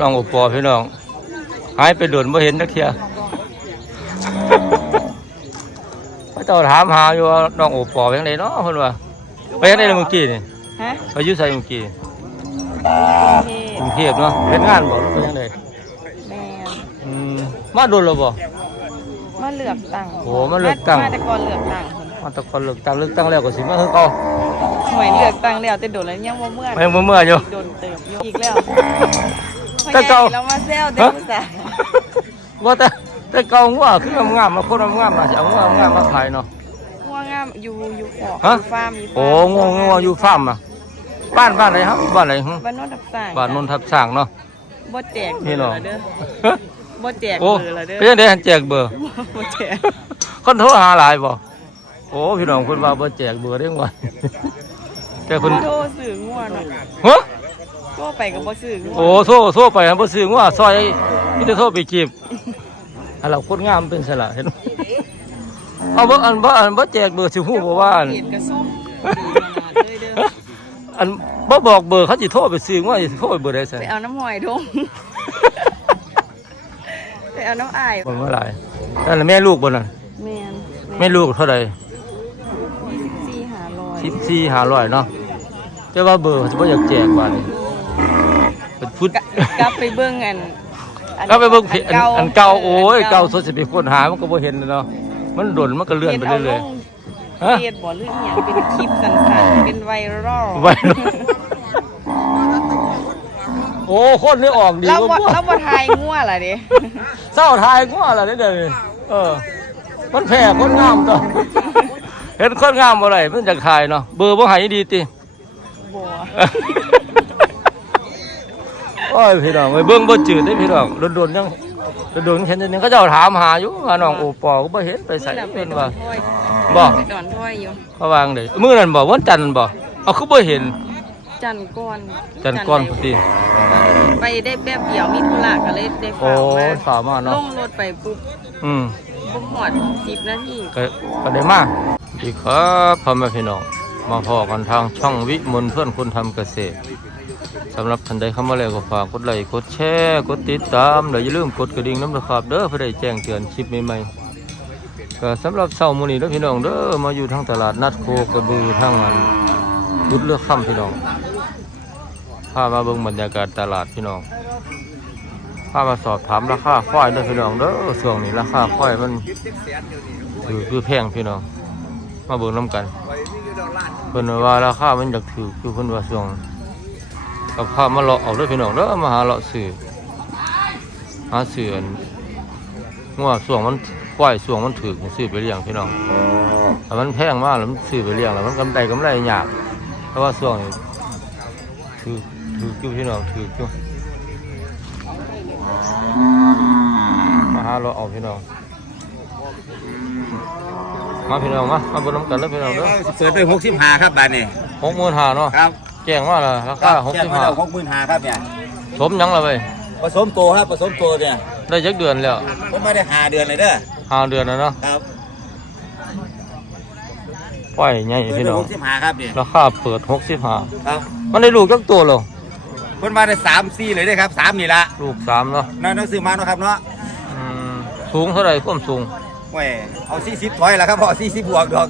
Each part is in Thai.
น้องโอปอพี่น้อง หายไปโดนบ่เห็นนักเทียพระเจ้าถามหาอยู่ว่าน้องโอปอไปทางไหนเนาะเพิ่นว่าไปทางไหนล่ะเมื่อกี้นี่ฮะไปอยู่ไสเมื่อกี้กรุงเทพกรุงเทพเนาะเป็นงานบ่หรือไปทางไหนแม่นอืมมาโดนแล้วบ่มาเลือกตั้งโอ้มาเลือกตั้งมาแต่ก่อนเลือกตั้งพุ่นมาแตะกอนเลือกตั้งเลือกตั้งแล้วก็สิมาคือเก่าหน่วยเลือกตั้งแล้วแต่โดนแล้วยังบ่เมื่อไปเมื่อๆอยู่โดนเติบอยู่อีกแล้ว แต่เก่าพ่อใหญ่เรามาแซวเด็กผู้ชายว่าแต่แต่เก่างัวคืองามๆมาคนงามๆมาสิเอางัวงามมาขายเนาะง่วงงามอยู่อยู่ขอฮะอยู่ฟาร์มอยู่ฟาร์มโอ้งัวงัวอยู่ฟาร์มอะบ้านบ้านไหนครับบ้านไหนหึบ้านโนนทับสร้างบ้านนนทับช้างเนาะบ่แจกเบนี่อร์เนาะละเด้อบ่แจกโอ้เบอร์ละเด้อเป็นจังได๋แจกเบอร์บ่แจกคนโทรหาหลายบ่โอ้พี่น้องเพิ่นว่าบ่แจกเบอร์ได้งวแต่เพิ่นโทรสื่อง่วงน่ะฮะโทรไปก็บ่สื่อง่วงโอ้โทรโทรไปหันบ่ซื้องัวซอยมีแต่โทรไปจีบอันเราคนงามเป็นสละเห็นบ่เอาบ่อันบ่อันบ่แจกเบอร์สิฮู้บ่ว่าอัน เห็นกระซุ่มดีขนาดเลยเด้ออันบ่บอกเบอร์เขาสิโทรไปซื้องัวสิโทรไปเบอร์ใดซั่นไปเอาน้ำหอยทงไปเอาน้ำอายบ่ว่าหลายนั่นแหละแม่ลูกบ่นั่นแม่นแม่ลูกเท่าใดสี่หาร้อย14 500เนาะแต่ว่าเบอร์เขาสิบ่อยากแจกว่านี่ เป็นพุทธกลับไปเบิ่งอันอันก็ไปเบิ่งเพจอันอันเก่าโอ้ยเก่าสุดสิไปค้นหามันก็บ่เห็นเนาะมันโดนมันก็เลื่อนไปเรื่อยๆฮะฮะเฮ็ดบ่หรืออีหยังเป็นคลิปสั้นๆเป็นไวรัลไวรัลโอ้คนนี่ออกดีเรากบ่ว่าพวกเราบ่ทายงัวล่ะเด้เศร้าทายงัวล่ะเด้เดี๋ยวนี้เออ มันแพ้คนงามตัวเห็นคนงามบ่ไรมันจะขายเนาะเบอร์บ่ให้ดีติบ่ โอ้ยพี่น้องไปเบิ่งบ่จืดเด้พี่น้องโดนๆยังโดนๆเห็นจังนี้เขาเจ้าถามหาอยู่ว่าน้องโอปอก็บ่เห็นไปใส่นี่ล่ะเป็นดว่าอนถ้อยบ่ไปดอนถ้อยอยู่เขาวางได้มื้อนั้นบ่วันจันทร์บ่เอาคือบ่เห็นจันทร์ก่อนจันทร์ก่อนพอดีไปได้แป๊บเดียวมีธุระก็เลยได้โอ้ฝากมาสามารถเนาะลงรถไปปุ๊บอืมบ่ฮอด10นาทีก็ก็ได้มาดีครับพ่อแม่พี่น้องมาพอกันทางช่องวิมลเพื่อนคนทำเกษตร สำหรับท่านใดเข้ามาแล้วก็ฝากกดไลค์กดแชร์กดติดตามแล้วอย่าลืมกดกระดิ่งน้ำนะครับเด้อเพื่อได้แจ้งเตือนคลิปใหม่ๆก็สำหรับเช้ามื้อนี้เด้อพี่น้องเด้อมาอยู่ทางตลาดนัดโคกระบือทางอันบุดเลือกค่ำพี่น้องพามาเบิ่งบรรยากาศตลาดพี่น้องพามาสอบถามราคาควายเด้อพี่น้องเด้อช่วงนี้ราคาควายมันถือคือแพงพี่น้องมาเบิ่งน้ำกันเพิ่นว่าราคามันอยากถือคือเพิ่นว่าช่วง กับข้าวมาเลาะเอาเด้อพี่น้องเด้อมาหาเลาะซื้อหาซื้ออันงัวช่วงมันควายช่วงมันถือซื้อไปเลี้ยงพี่น้องถ้ามันแพงมากแล้วมันซื้อไปเลี้ยงแล้วมันกำไรกำไรยากเพราะว่าช่วงนี้ถือถืออยู่พี่น้องถืออยู่มาหาเลาะเอาพี่น้องมาพี่น้องมามาบนน้ำกันแล้วพี่น้องเด้อเปิดไปหกสิบห้าครับบาทนี่หกหมื่นห้าเนาะครับแจ้งว่าละราคาหกแจ้สิงบมาห้าแล้วหกหมื่นห้าครับเนี่ยสมหยังละไปผสมโตครับผสมโตเนี่ยได้ยักเดือนแล้วผมไม่ได้หาเดือนเลยเด้อห้าเดือนแล้วเนาะครับปล่อยใหญ่เปิดพี่ไปน้องหกสิบห้าครับเนี่ยราคาเปิดหกสิบห้าครับมันได้ลูกจักตัวเหรอเพิ่นมาได้สามสี่เลยเด้อครับสามนี่ละลูกสามเนาะนั่นหนังสือมาเนาะครับเนาะอืมสูงเท่าไหร่ความสูงแหม่เอาสี่สิบถอยแล้วครับพอสี่สิบบวกดอก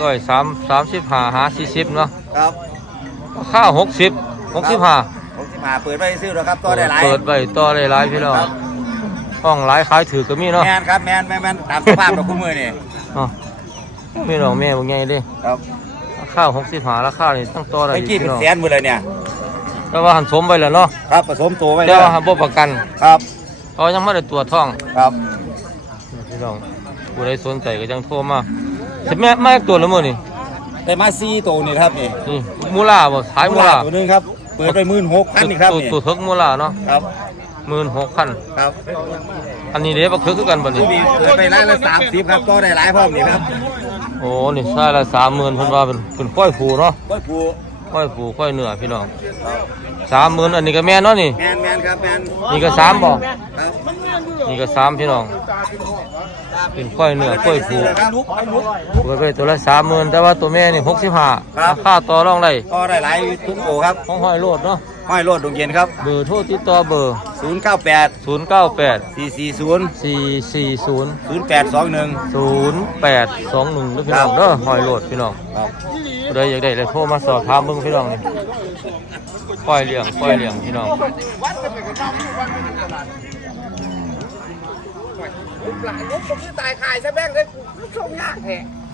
ร้อยสามสามสิบห้าหาสี่สิบเนาะครับรา คาหกสิบหกสิบห้าหกสิบห้าเปิดไปซื้อแล้วครับต่อได้หลายเปิดไว้ต่อได้หลายพี่น้องครับห้องหลายขายถือก็มีเนาะแมนครับแมนแมนแมนตามสภาพดอกคุณมือนี่เนาะพี่น้องแม่บางไงเด้ครับราคาหกสิบห้าราคานี่ตั้งต่อได้เมื่อกี้พี่เป็นน้องแสนหมดเลยเนี่ยแต่ว่าหันสมไปแล้วเนาะครับผสมโตไว้แต่แล้วว่าหันบ่ประกันครับเขายังไม่ได้ตรวจท้องครับพี่น้องผู้ใดสนใจก็ยังโทรมาสิแม่แม่ตัวละมื้อนี่ ได้มาสี่โตนี่ครับนี่นี่มูลาบ่ขายมูลาตัวหนึงครับ เปิดไปหมื่นหกพันนี่ครับตัวนี่ตัวเถิกมูลาเนาะครับ16,000ครับอันนี้เด้บ่คือคือกันบ่นี่ผู้ดีเปิดไปร้านละสามสิบครับก็ได้หลายพร้อมนี่ครับโอ้นี่ใช่ละ30,000เพิ่นว่าเป็นเป็นก้อยผูเนาะกล้วยผูก้อยผูก้อยเนื้อพี่น้อง30,000อันนี้ก็แม่นเนาะนี่ แมนแมนครับแมนนี่ก็สามบ่ครับนี่ก็สามพี่น้อง เป็นก้อยเนื้อก้อยผูครับเปิดไปตัวละ30,000แต่ว่าตัวแม่นี่65ราคาต่อรองได้ก็ได้หลายทุกโอครับของห้อยโลดเนาะห้อยโลดดวงเย็นครับเบอร์โทรติดต่อเบอร์0ศูนย์เก้าแปดศูนย์เก้าแปดสี่สี่ศูนย์สี่สี่ศูนย์ศูนย์แปดสองหนึ่งศูนย์แปดสองหนึ่งพี่น้องเด้อหอยโหลดพี่น้องครับผู้ใดอยากได้เลยโทรมาสอบถามเบิ่งพี่น้องนี่ปล่อยเลี้ยงปล่อยเลี้ยงพี่น้อง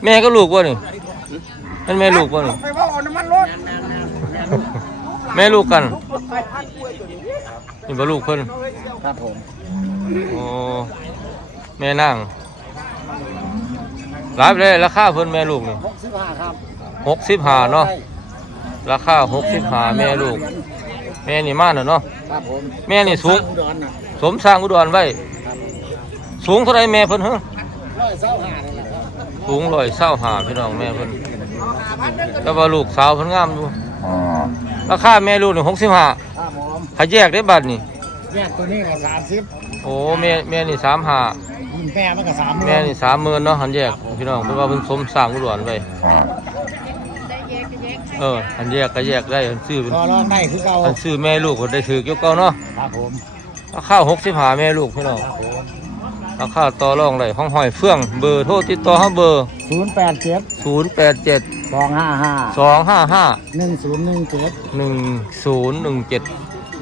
แม่ก็ลูกวะนี่เป็นแม่ลูกวะนี่ไปว่าเอาน้ำมันรถแม่ลูกกัน นี่บ่ลูกเพิ่นครับผมโอ้แม่นั่งหลายไปเลยราคาเพิ่นแม่ลูกนี่หกสิบห้าครับหกสิบห้าเนาะราคาหกสิบห้าแม่ลูก แม่นี่มาเนาะเนาะครับผมแม่นี่สูงอุดรน่ะสมสร้างอุดรไว้ สูงเท่าไรแม่เพิ่นเหรอร้อยเศร้าห้านี่แหละครับสูงร้อยเศร้าหาพี่น้องแม่เพิ่นแล้วว่าลูกสาวเพิ่นงามอยู่ราคาแม่ลูกนี่หกสิบห้าครับผมขายแยกได้บัตรนี่แยกตัวนี้ก็สามสิบโอ้แม่แม่นี่สามห้าแม่มันก็สามแม่นี่สามหมื่นเนาะหันแยกพี่น้องเพิ่นว่าเพิ่นสมสร้างอุดรไว้เออหันแยกก็แยกได้หันซื้อเป็นก็ลองได้คือเก่าหันซื้อแม่ลูกก็ได้ถือเกี่ยวเก่าเนาะครับผมราคาหกสิบห้าแม่ลูกพี่น้องค รับผมราคาต่อรองได้ห้องหอยเฟื่องเบอร์โทรติดต่อเฮาเบอร์ ศูนย์แปดเจ็ดศูนย์แปดเจ็ดสองห้าห้าสองห้าห้าหนึ่งศูนย์หนึ่งเจ็ดหนึ่งศูนย์หนึ่งเจ็ด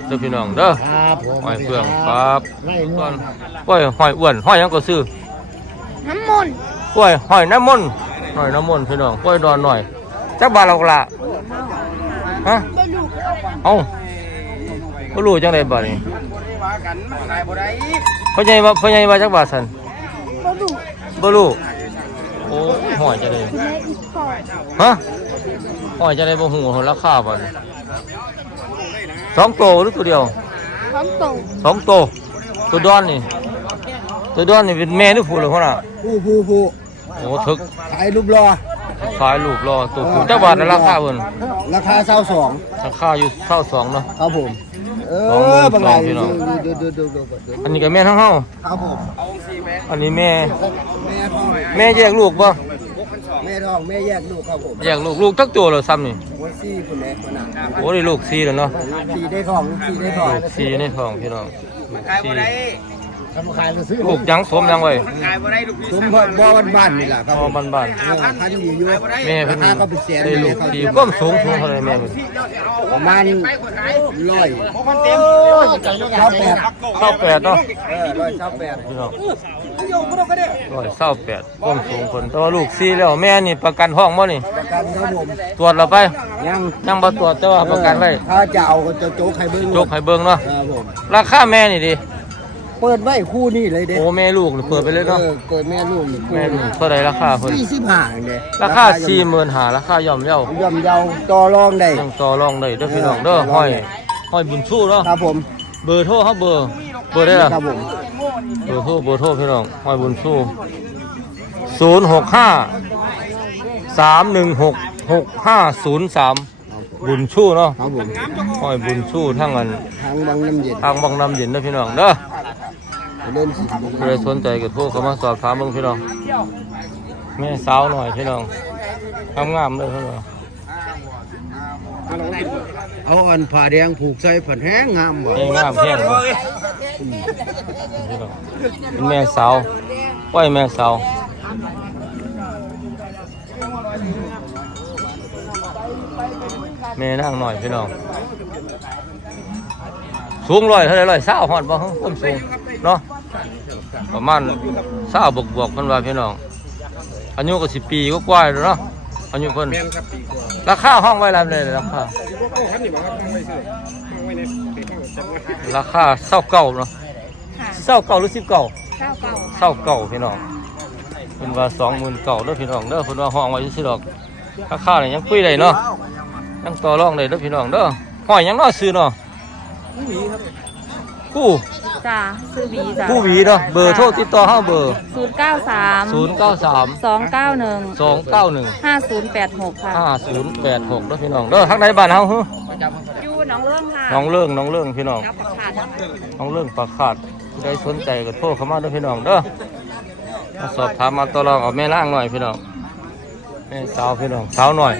เด้อพี่น้องเด้อครับผมหอยเฟื่องครับไล่งก่วอนนกล้วยหอยอ้วนหอยหยังก็ซื้อน้ำมนต์กล้วยหอยน้ำมนต์หอยน้ำมนต์พี่น้องกล้วยดอนหน่อยจักบาทเราละฮะเอ้าบ่รู้จังได๋บัดนี้ พ่อใหญ่ว่าพ่อใหญ่ว่าจักบาทซั่นบ่รู้โอ้ยหอยจะได้ฮะหอยจะได้บ่ฮู้ราคาบ่นี่สองโตหรือตัวเดียวพร้อมตรงสองตัวตัวดอนนี่ตัวดอนนี่เป็นแม่หรือผู้หรือพ่อน่ะผู้ผู้ผู้โอ้ถึกขายรูปรอสายลูกรอตัวผู้จักบาทในราคาเพิ่นราคาเศร้าสองราคาอยู่เท่าสองเนาะครับผม เอสองหมื่อนบางไรสองพี่น้ดูองดูดูดูดูดูอันนี้ก็แม่ทั้งเฮาครับผมอันนี้แม่ แม่ท้องแม่แยกลูกบ่แม่ท้องแม่แยกลูกครับผมแยกลูกลูกจักตัวเหรอซ้ำนี่โอ้ยซี่คุณแม่คนน่ะโอ้ได้ลูกสี่แล้วเนาะสี่ได้ท้องสี่ได้ท้องลูกสี่ในท้องพี่น้องลูกสี่ ทำขายหรือซื้อลูกยังสมยังไว้สมบ่บ่บ้านๆนี่แหละครับพอบ้านบ้านเออพันอยู่อยู่ๆแม่เพิ่นราคาก็เป็นแสนได้ลูกเขาสี่ก้มสูงสูงเท่าไหร่แม่เพิ่นประมาณร้อยเก้าแปดเศร้าแปดเนาะเออร้อยเก้าแปดพี่น้องร้อยเศร้าแปดก้มสูงคนแต่ว่าลูกสี่แล้วแม่นี่ประกันห้องบ่นี่ ประกันครับผมตรวจเราไป ยังยังบ่ตรวจแต่ว่าประกันไว้ถ้าจะเอาก็จะโจ๊กให้เบิ้งยกให้เบิ่งเนาะครับผมราคาแม่นี่ดิ เปิดไว้คู่นี่เลยเด้โอ้แม่ลูกนี่เปิดไปเลยเนาะออเปิดแม่ลูกนี่แม่ลูกเท่าใดราคาเพิ่นสี่สิบห้าเด้ราคาสี่หมื่นหาราคาย่อมเยาย่อมเยาต่อรองได้ยังต่อรองได้เด้อพี่น้องเด้อห้อยห้อยบุญชูเนาะครับผมเบอร์โทรครับเบอร์เบอร์ได้ล่ะครับผมเบอร์โทรเบอร์โทรพี่น้องห้อยบุญชูศูนย์หกห้าสามหนึ่งหกหกห้าศูนย์สามบุญชูเนาะครับผมห้อยบุญชูทั้งอันทางบางน้ำเย็นทางบางน้ำเย็นเด้อพี่น้องเด้อ เล่นสิใครสนใจก็โทรเข้ามาสอบถามเบิ่งพี่น้องแม่สาวหน่อยพี่น้องงามๆเลยพี่น้องเอาอันผ่าแดงผูกใส่ผันแห้งงามบ่แม่งามแพงบ่พี่น้องเป็นแม่สาวปล่อยแม่สาวแม่นั่งหน่อยพี่น้องสูงร้อยเท่าไหรร้อยเศร้าหอดบ่ฮะความสูงเนาะ ประมาณเศร้าบวกบวกๆเพิ่นว่าพี่น้องอายุก็สิปีก็กว่าแล้วเนาะอายุเพิ่นราคาห้องไว้แล้วเลยราคาราคาเศร้าเก่าเนาะเศร้าเก่าหรือสิบเก่าข้าวเก่าเศร้าเก่าพี่น้องเป็นว่าสองหมื่นเก่าเด้อพี่น้องเด้อเพิ่นว่าห้องไว้ซื่อๆดอกราคาเนี่ยยังคุยได้เนาะยังต่อรองได้เด้อพี่น้องเด้อห้อยยังน้อซื้อเนาะ ผู้จ้าซื้อบีจ้าผู้หวีเนาะเบอร์โทรติดต่อเฮาเบอร์ ศูนย์เก้าสาม093 สองเก้าหนึ่ง291 ห้าศูนย์แปดหกค่ะ5086เด้อพี่น้องเด้อทางไหนบ้านเฮาฮึอยู่หน้องเรื่องค่ะน้องเรื่องน้องเรื่องพี่น้อง รับประทานน้องเรื่องปากขาดผู้ใดสนใจก็โทรเข้ามาเด้อพี่น้องเด้อมาสอบถามมาต่อรองเอาแม่ล่างหน่อยพี่น้องแม่สาวพี่น้องสาวหน่อย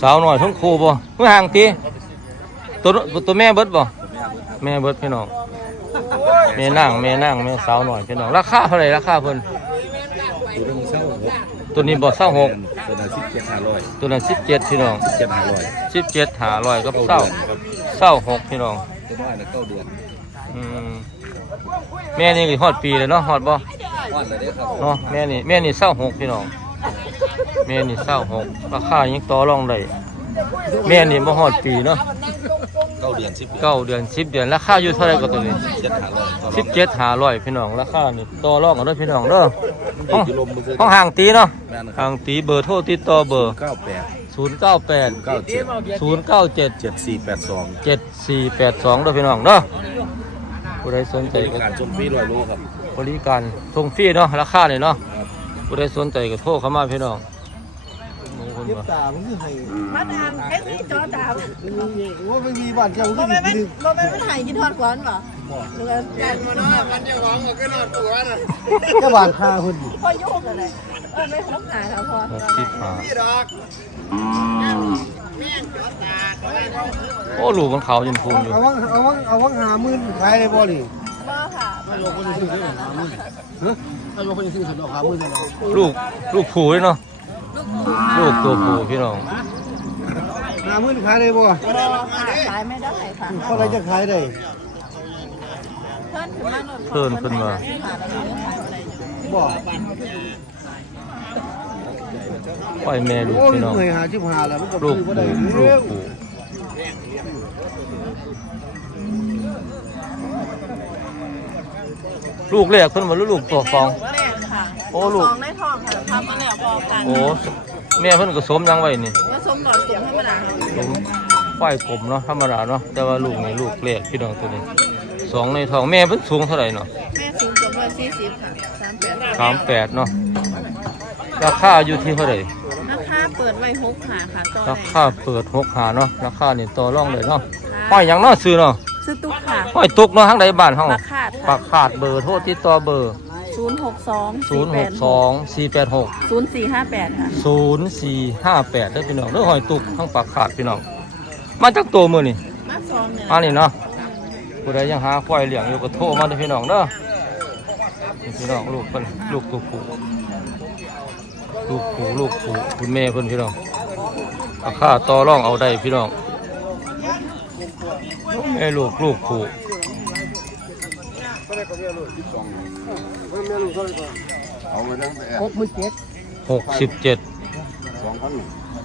สาวหน่อยทั้งคู่บ่เมื่อห่างตีตัวตัวแม่เบิดบ่แม่เบิดพี่น้องแม่นั่งแม่นั่งแม่สาวหน่อยพี่น้องราคาเท่าไหร่ราคาเพิ่นตัวนึงเศร้าหกตัวนี้บ่เศร้าหกตัวนั้นสิบเจ็ดห้าร้อยตัวนั้นสิบเจ็ดพี่น้องสิบเจ็ดห้าร้อยสิบเจ็ดหาร้อยกับเศร้าเศร้าหกพี่น้องตัวน้อยนะเก้าเดือนอืมแม่นี่ก็ฮอดปีแล้วเนาะฮอดบ่อ่อนเลยเด้อครับเนาะแม่นี่แม่นี่เศร้าหกพี่น้อง แม่นี่เศร้าหกราคายังต่อรองได้แม่นี่บ่ฮอดปีเนาะเก้าเดือนสิบเดือนเก้าเดือนสิบเดือนราคาอยู่เท่าไหร่ก็ตัวนี้เจ็ดห้าร้อยสิบเจ็ดหาร้อยพี่น้องราคานี่ต่อรองกันเด้อพี่น้องเด้อห้องกิโลมือห้องห่างตีเนาะแม่นครัห่าบงตีเบอร์โทรติดต่อเบอร์เก้าแปดศูนย์เก้าแปดเก้าเจ็ดศูนย์เก้าเจ็ดเจ็ดสี่แปดสองเจ็ดสี่แปดสองเด้อพี่น้องเด้อผู้ใดสนใจบริก็การชมฟรีร้อยโลครับบริการส่งฟรีเนาะราคาเนี่ยเนาะผู้ใดสนใจก็โทรเข้ามาพี่น้องนี่คน เก็บว่าตาผมคือให้มาดามเอ้ยจอดามว่าไม่มีบ้านเจ้าบ่ก็แม่มีนบ่แม่นมันหายกินทอดก่อนบ่หรือว่าการบ่เนาะมันจะของก็คือนอนตัวน่ะเจ้าบ้านคาคนอยู่พอโยกอะไรเออไม่ครบหาแล้วพอหกสิบห้าโอ้ลูกของเขายังพูนอยู่เอาวังเอาวังเอาวังหาหมื่นขายได้บ่นี่บ่ค่ะถ้าโยกคนจะซื้อเท่าไหร่หาหมื่นฮะถ้าโยกคนจะซื้อเท่าไหร่หาหมื่นเท่าไหร่ลูกลูกผูเลยเนาะ ลูกตัวผูพี่น้องหาหมื่นขายได้บ่บ่ค่ะขายไม่ได้ค่ะก็อะไรจะขายได้เพิ่นขึ้นมาหน่อยเพิ่นขึ้นมาหาอะไรอยู่ขายอะไรอยู่บ่ปล่อยแม่ลูกโอ้ยพี่น้องเคยหาชิบหาแล้วมันก็ลูซื้กอบ่ผูได้ลูเด้กอผูลูกแรกเพิ่นว่าลูกตัวฟองแรกค่ะ โอ้ลูกสองในท้องค่ะทำมาแล้วพอกันโอ้แม่เพิ่นก็สมยังไว้นี่ผสมหลอดกลุ่มธรรมดาค่ะสมควายกลมเนาะธรรมดาเนาะแต่ว่าลูกนี่ลูกแรกพี่น้องตัวนี้สองในท้องแม่เพิ่นสูงเท่าไหร่เนาะแม่สูงประมาณสี่สิบค่ะสามแปดสามแปดเนาะราคาอยู่ที่เท่าไหร่ ราคาเปิดไว้หกหาค่ะต่อราได้คาเปิดหกหาเนาะราคานี่ต่อรองเลยเนาะห้อยหยังเนาะซื้อเนาะซื้อตุ๊กค่ะห้อยตุกเนาะทางใดบ้านเฮาปลาขาดปาค่ะกขาดเบอร์โทรติดต่อเบอร์ ศูนย์หกสอง0 6 2 4 8 6ศูนย์สี่ห้าแปดค่ะ0 4 5 8ได้อพี่น้องเด้อห้อยตุกทั้งปากขาดพี่น้องมาจากตัวมือนี่มาซองเนี่ยมานี่เนาะผู้ใดยังหาควายเลี้ยงอยู่ก็โทรมาเด้อพี่น้องเด้อนี่พี่น้องลูกเพิ่นลูกตัวผู้ลูกผู้ลูกผู้คุณแม่เพิ่นพี่น้องราคาต่อรองเอาได้พี่น้องแม่ลูกลูกผู้ เอาไปทั้งหกหมื่นเจ็ดหกสิบเจ็ดสองพัน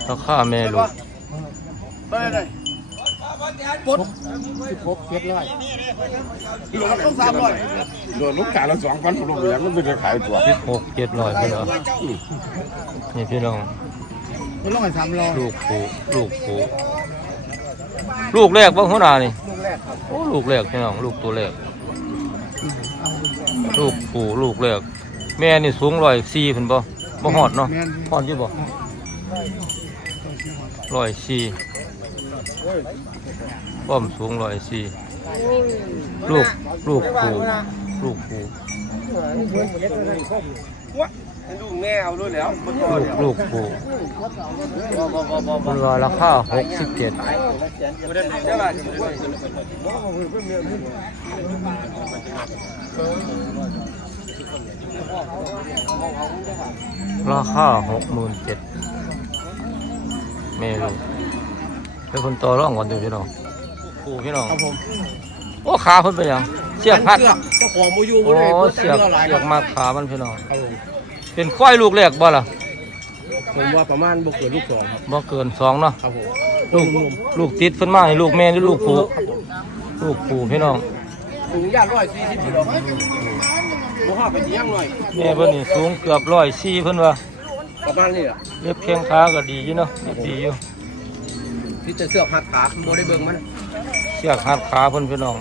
ราคาแม่ลูกสิบหกเจ็ดร้อยต้องสามร้อยโดนลูกจ่ายละสองพันลูกอย่างนั้นเป็นจะขายตัวสิบหกเจ็ดร้อยพี่น้องนี่พี่น้องมันร้อยสามร้อยลูกผูลูกผูลูกแรกบ้างหัวหน้านี่ลูกแรกครับโอ้ลูกแรกพี่น้องลูกตัวแรก ลูกผูลูกแรกแม่นี่สูงร้อยสี่เพิ่นบ่บ่ฮอดเนาะแม่นฮอดอยู่บ่ร้อยสี่ป้อมสูงร้อยสี่ลูกลูกผูลูกผู ลูกแม่เอาด้วยแล้วลูกลูกผูมันว่าราคาหกสิบเจ็ดราคาหกหมื่นเจ็ดเมลูเป็นคนต่อร่องก่อนดูพี่น้องผูพี่น้องครับผมโอ้ขาเพิ่นเป็นหยังเสียบพัดเจ้าของโมยูโอ้บ่ได้บ่เสียบแต่เนื้อหลายเสียบมาขามันพี่น้องครับผม เป็นควายลูกแรกบ่ล่ะผมว่าประมาณบ่เกินลูกสองครับบ่เกินสองเนาะครับผมลูกลูกติดเพิ่นมาให้ลูกแม่หรือลูกผูลูกผูพี่น้องสูงย่านร้อยสี่สิบกิโลบ่ห้าไปเที่ยงหน่อยแม่เพิ่นนี่สูงเกือบร้อยสี่เพิ่นว่าประมาณนี้ล่ะเล็บเพียงขาก็ดีอยู่เนาะเล็บดีอยู่ที่จะเสื้อพัดขาบ่ได้เบิ่งมันเสียกหัดขาเพิ่นพี่น้อง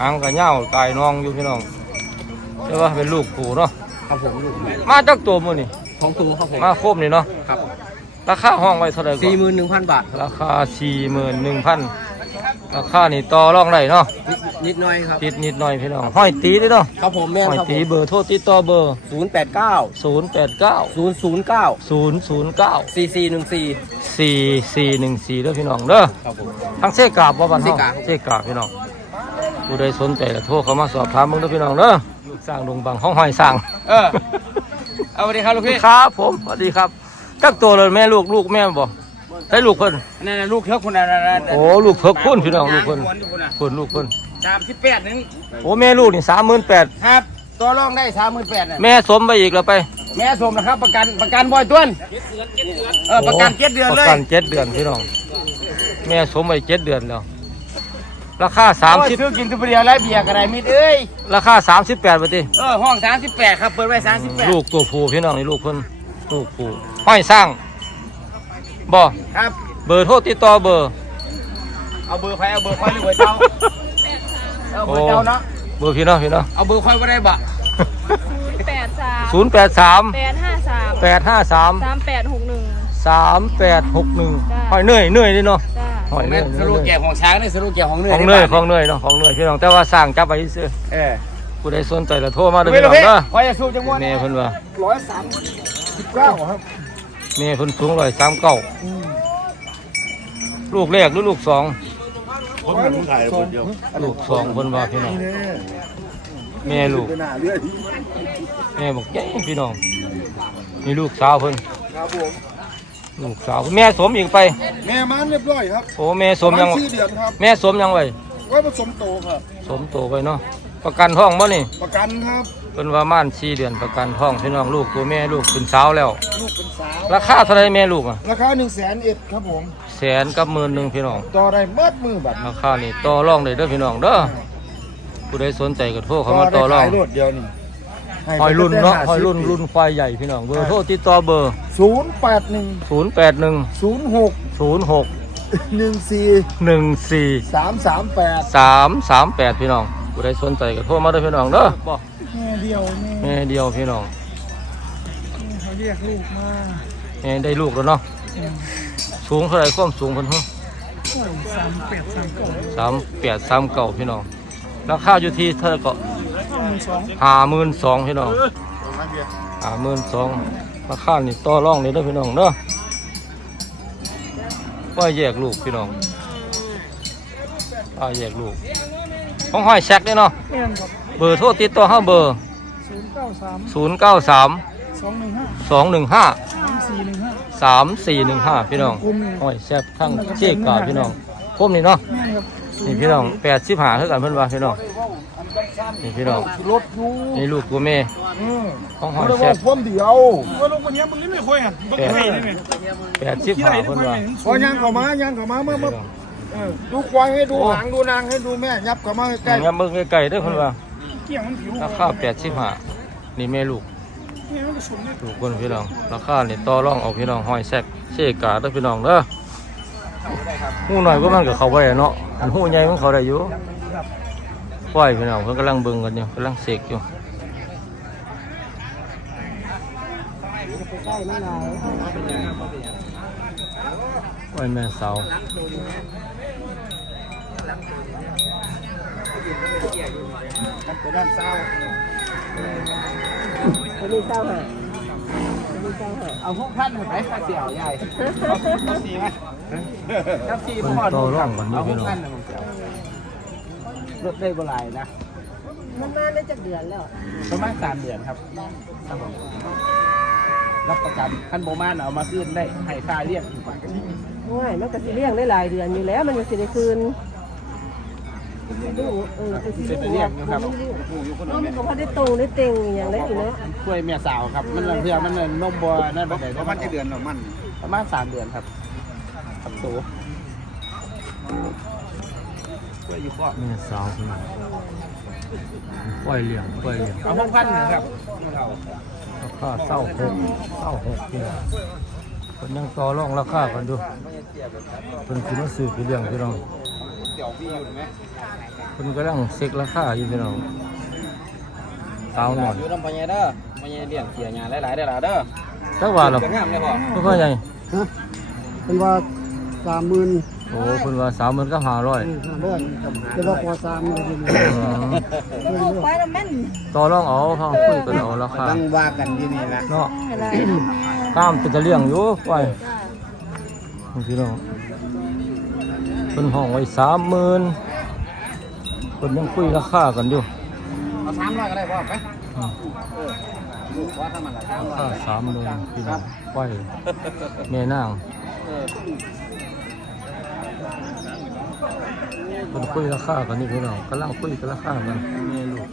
หางก็ยาวกายน้องอยู่พี่น้องแต่ว่าเป็นลูกผูเนาะ ครับผมลูกแม่มาจากตัวมื้อนี่ของตัวครับผมมาครบนี่เนาะครับราคาห้องไว้เท่าไหร่ก่อนสี่หมื่นหนึ่งพันบาทครับราคา41,000ราคานี่ต่อรองได้เนาะนิดหน่อยครับติดนิดหน่อยพี่น้องห้อยตีเด้อเนาะครับผมแม่นห้อยครับผตีมเบอร์โทรติดต่อเบอร์ศูนย์แปดเก้า089ศูนย์ศูนย์เก้า009สี่สี่หนึ่งสี่4414เด้อพี่น้องเด้อ ครับผม ทั้งเสกาบว่าบ้านเฮาเสกาบ เสกาบพี่น้องผู้ใดสนใจก็โทรเข้ามาสอบถามเบิ่งเด้อพี่น้องเด้อลูกสร้างดงบังห้องห้อยสร้าง เออ เอาสวัสดีครับลูกพี่ครับผมสวัสดีครับจักตัวเลยแม่ลูกลูกแม่บ่ใช่ลูกเพิ่นนั่นน่ะลูกเท่าคุณน่ะนั่นน่ะโอ้ลูกเพิ่นคุณพี่น้องลูกเพิ่นสวนอยู่คุณน่ะเพิ่นลูกเพิ่นสามสิบแปดหนึงโอ้แม่ลูกนี่38,000ครับตัวรองได้สามหมื่นแปดน่ะแม่สมไปอีกแล้วไป แม่สมนะครับ ประกันประกันบ่อยต้วนเออประกันเจ็ดเดือนเลยประกันเจ็ดเดือนพี่น้อง แม่สมไปเจ็ดเดือนแล้ว ราคาสามโอ้ยสิบซื้อกินทุกเดียวไรเบียร์กระไรมิดเอ้ยราคาสามสิบแปดบาทเออห้องสามสิบแปดครับเปิดไว้สามสิบแปดลูกตัวผู้พี่น้องนี่ลูกเพิ่นลูกผู้ห้อยสร้างบ่ครับเบอร์โทรติดต่อเบอร์ เอาเบอร์ใครเอาเบอร์ใครหรือเบอร์เจ้าเอาเบอร์เจ้าเนาะเบอร์พี่น้องพี่น้องเอาเบอร์ใครก็ได้บะแปดสามศูนย์แปดสามแปดห้าสามแปดห้าสามสามแปดหกหนึ่งสามแปดหกหนึ่งจ้าห้อยเหนื่อยเหนื่อยนี่เนาะจ้า ห้อยเหนื่แม่อยสรุปแก่ของช้างนี่สรุปแก่ของเนื้ของเหนื่อยของเหนื่อยเนาะของเหนื่อยพี่น้องแต่ว่าสร้างจับไปซื้อเออผู้ใดสนใจแล้วโทรมาเด้อไม่พี่รู้น้องพี่เด้อพอจะสู้จังหวะแม่เพิ่นว่าร้อยสามสิบเก้าครับแม่เพิ่นสูงร้อยสามเก้าลูกแรกหรือลูกสองคนเป็นผู้ชายคนเดียวลูกสองเพิ่นว่าพี่น้องแม่ลูกหน้าเรื่อยแม่บอกเย้พี่น้องนี่ลูกสาวเพิ่นครับผม ลูกสาวแม่สมอีกไป แม่มันเรียบร้อยครับโอ้แม่สมยังสี่เดือนครับแม่สมยังไว้ไว้ผสมโตครับ สมโตไปเนาะประกันท้องบ่นี่ประกันครับเพิ่นว่าม่าน4เดือนประกันท้องพี่น้องลูกตัวแม่ลูกเป็นสาวแล้ว ลูกเป็นสาว ราคาเท่าไรแม่ลูกอะราคาหนึ่งแสนเอ็ดครับผม แสนกับหมื่นหนึงพี่น้อง ต่อได้เบิดมือบัตรราคานี่ต่อรองได้เด้อพี่น้องเด้อผู้ใดสนใจก็โทรเข้ามาต่อรองได้ขายรถเดียวนี่ หอยรุ่นเนาะหอยรุ่นรุ่นควายใหญ่พี่น้องเบอร์โทรติดต่อเบอร์ ศูนย์แปดหนึ่ง081 ศูนย์หก06 หนึ่งสี่14 สามสามแปดสามสามแปดพี่น้องผู้ใดสนใจก็โทรมาเด้อพี่น้องเด้อบอกแม่เดียวแม่แม่เดียวพี่น้องเขาเรียกลูกมาแม่ได้ลูกแล้วเนาะสูงเท่าไหรความสูงเพิ่นฮะสามแปดสามเก้าสามแปดสามเก้าพี่น้อง ราคาอยู่ที่เท่าไหร่ก็สองห้าหมื่นสองพี่น้องห้าหมื่นสองราคานี่ต่อรองเลยเด้อพี่น้องเด้อว่าแยกลูกพี่น้องว่าแยกลูกของห้อยแซกเด้อเนาะแม่นครับเบอร์โทรติดต่อเฮาเบอร์ศูนย์เก้าสามศูนย์เก้าสามสองหนึ่งห้าสองหนึ่งห้าสามสี่หนึ่งห้าสามสี่หนึ่งห้าพี่น้องห้อยแซ่บทั้งเจ๊กาพี่น้องคมนี่เนาะแม่ นครับนี่พี่น้องแปดสิบห้าเท่ากันเพิ่นว่าพี่น้อง นี่พี่น้อง รถอยู่นี่ลูกตัวแม่เออของหอยไม่ได้แซ่ว่าบพ่วมเดียวว่าลงวันนี้มึงนี่ไม่ค่อยอะบักไข่นี่ไงแปดสิบห้าเพิ่นว่าพอย่างเข้ามาย่างเข้ามาเมื่อเมื่อเออดูควายให้ดูหางดูนางให้ดูแม่ยับเข้ามาใกล้งั้นเบิ่งใกล้ๆเด้อเพิ่นว่าเกี่ยงมันผิวราคาแปดสิบห้านี่แม่ลูก เนี่ยมันก็สมเนี่ยลูกคนพี่น้องราคานี่ต่อรองเอาพี่น้องหอยแซ่บเจ๊กาเด้อพี่น้องเด้อ หูหน่อยก็มันก็เข้าไปเนาะอันหูใหญ่มันเข้าได้อยู่ปล่อยพี่น้องเพิ่นกำลังเบิ่งกันอยู่กำลังเสกอยู่โอ้ยแม่สาวไปด้านซ้ายเอาพวกท่านไปค่าเสี่ยวใหญ่ค่าสี่ไหม ค่าสี่เพิ่นต่อรองกันอยู่เอาพวพี่กน้องท่านนะรถได้บ่หลายนะ มันมาได้จากเดือนแล้วประมาณสามเดือนครับครับผมรับประกันขั้นโบมานเอามาขึ้นได้ให้ค่าเรียกอยู่ก่อนง่ายมันก็สิเลี้ยงได้หลายเดือนอยู่แล้ว มันจะสิได้คืนดูเออจะสิเป็นไปเลี้เรียยงกนะครับมันก็พอได้ตรงได้เต็งอย่างได้อยู่เนาะช่วยเมียสาวครับ มันเพื่อมันนมบัวนั่นแบบไหนประมาณกี่เดือนหรอมัน ประมาณสามเดือนครับ ครับตัวช่วยอยู่ข้อแม่สาวพี่น้องปล่อยเลี้ยงปล่อยเลี้ยงเอาพวกท่านนะครับราคาเศร้าหกเศร้าหกพี่น้องเพิ่นยังต่อรองราคากันดูเพิ่นคือมาซื้อพี่เลี้ยงพี่น้องเกี่ยวพี่อยู่ไหมเพิ่นกำลังเซ็กราคาอยู่พี่น้องสาวหน่อยอยู่ลำพญาเด้อพญาเลี้ยงเกี่ยงานหลายๆได้หลายเด้อจักว่าหรอจะงามเลยพ่อไม่ค่อยใหญ่เป็นว่า สามหมื่นโอ้เพิ่นว่าสามหมื่นก็ห้าร้อยร้อยจะว่าพอซ้ำเลยทีนี้ลูกไปแล้วแม่นต่อรองเอาฟังคุยกันเอาราคาตั้งว่ากันที่นี่ละเนาะอะไรตามเป็นจะเลี้ยงอยู่ไว้พี่น้องเพิ่นห้องไว้สามหมื่นเพิ่นยังคุยราคากันอยู่เอาสามร้อยก็ได้พ่อไหมอืมลูกว่าถ้ามันละสามร้อยค่าสามหมื่นพี่น้องไว้แม่นาง เพิ่นคุยราคากันนี่พี่น้องกำลังคุยกันราคากันแม่ลูก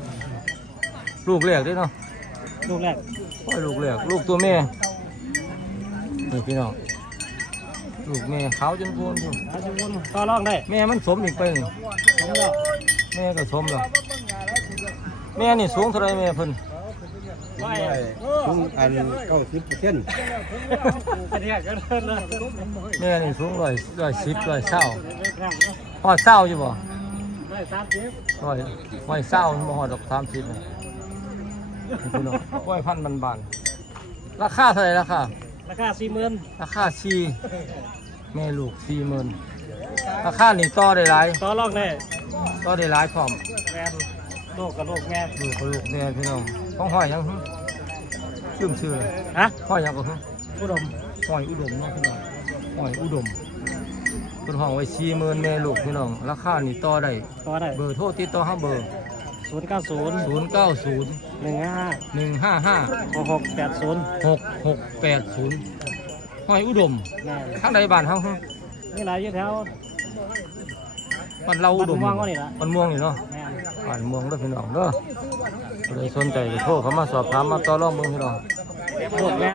ลูกแรกเด้เนาะลูกแรกปล่อยลูกแรกลูกตัวแม่นี่พี่น้อง ลูกแม่ขาวจนโคนอยู่อาชุนต่อรองได้แม่มันสมอีกไปนี่ผมก็แม่ก็สมแล้วแม่นี่สูงเท่าไรแม่เพิ่น ไม่ถึงอันเก้าสิบเปอร์เซ็นต์อันนี้ก็เลิศเลยแม่นี่สูงร้อยร้อยสิบร้อยเศร้าพอ ดเศร้าอยู่บ่ได้สามสิบร้อยร้อยเศร้าบ่ฮอดดอกสามสิบนะนี่พี่น้องร้อยพันบันบานๆราคาเท่าไหร่ราคาราคาสี่หมื่นราคาสี่แม่ลูกสี่หมื่นราคานี่ต่อได้หลายต่อรองได้ต่อได้หลายพร้อมแมนลูกกับลูกแม่ลูกกับลูกแม่พี่น้องต้องห้อยหยังหึชื่อมชื่อเลยฮะห้อยหยังก็หึผู้ดมห้อยอุดมเนาะพี่น้องห้อยอุดม เป็นห้องไว้สี่หมื่นแม่ลูกพี่น้อง ราคานี่ต่อได้ ต่อได้เบอร์โทรติดต่อห้าเบอร์ศูนย์เก้าศูนย์ศูนย์เก้าศูนย์หนึ่งห้าหนึ่งห้าห้าหกหกแปดศูนย์หกหกแปดศูนย์ห้อยอุดมแม่นข้างใดบ้านเฮาหึนี่หลายอยู่แถวบ้านเราอุดมบ้านม่วงก็นี่ล่ะบ้านม่วงนี่เนาะแม่นบ้านม่วงเด้อพี่น้องเด้อใครสนใจก็โทรเข้ามาสอบถามมาต่อรองเบิ่งพี่น้องลูกแม่